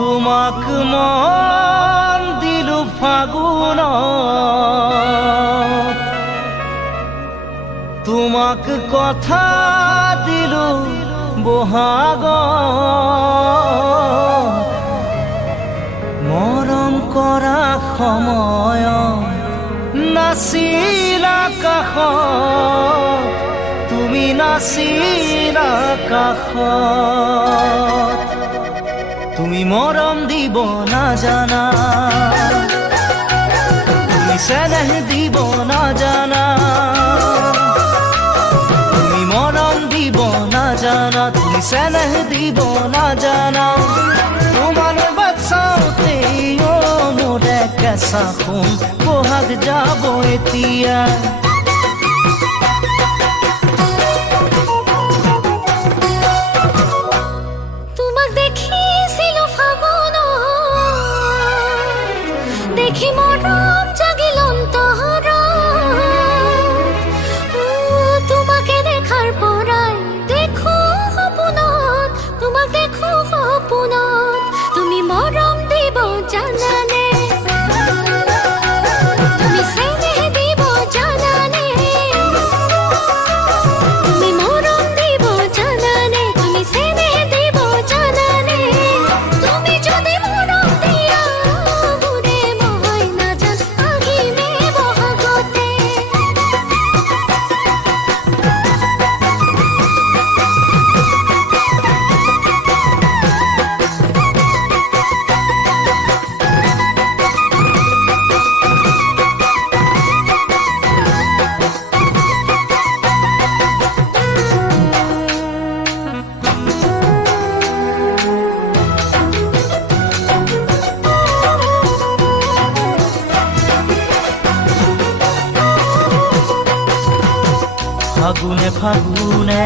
তোমাক মন দিলু ফাগুন, তোমাক কথা দিলু বহাগ, মৰম কৰা সময় নাছিলা কাষত, তুমি নাছিলা কাষত। তুমি মৰম দিব নাজানা, তুমি চেনেহ দিব নাজানা, তুমি মৰম দিব নাজানা, তুমি চেনেহ দিব নাজানা। তোমার বাচ্চাতে ও মোরে কেঁচা সোণ বহাগ যাব এতিয়া। দেখি মরম জাগিল অন্তর, তোমাকে দেখার পরাই দেখো সপোনত, তোমাক দেখো সপোনত। তুমি মরম দিব জানানে, তুমি চেনেহ দিব জানানে, তুমি মরম দিব জানানে, তুমি চেনেহ দিব জানানে। তুমি যদি মরম দিয়া ফাগুনে ফাগুনে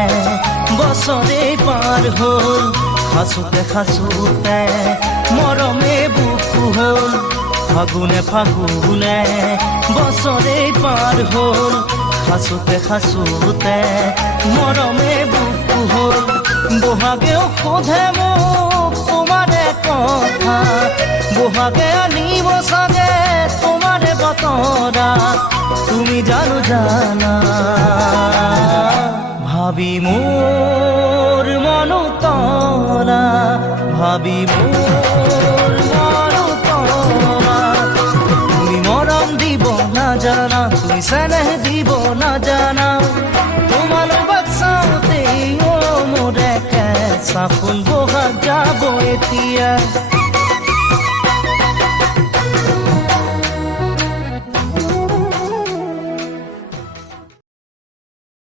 বছৰে পাৰ হ'ল, খাচোতে খাচোতে মৰমে বুকু হ'ল। ফাগুনে ফাগুনে বছৰে পাৰ হ'ল, খাচোতে খাচোতে মৰমে বুকু হ'ল। বহাগেও সোধে মোক তোমাৰে কথা, বহাগে আনিব চাগে তোমাৰে বতৰা। তুমি জানো জানা ভাবি মোর মনো তলা, ভাবি মোর মনো তলা। তুমি মরম দিব না জানা, তুমি চেনেহ দিব না জানা। তোমার বাচ্চাতে ও মোরে কেঁচা সোণ বহাগ যাব এতিয়া।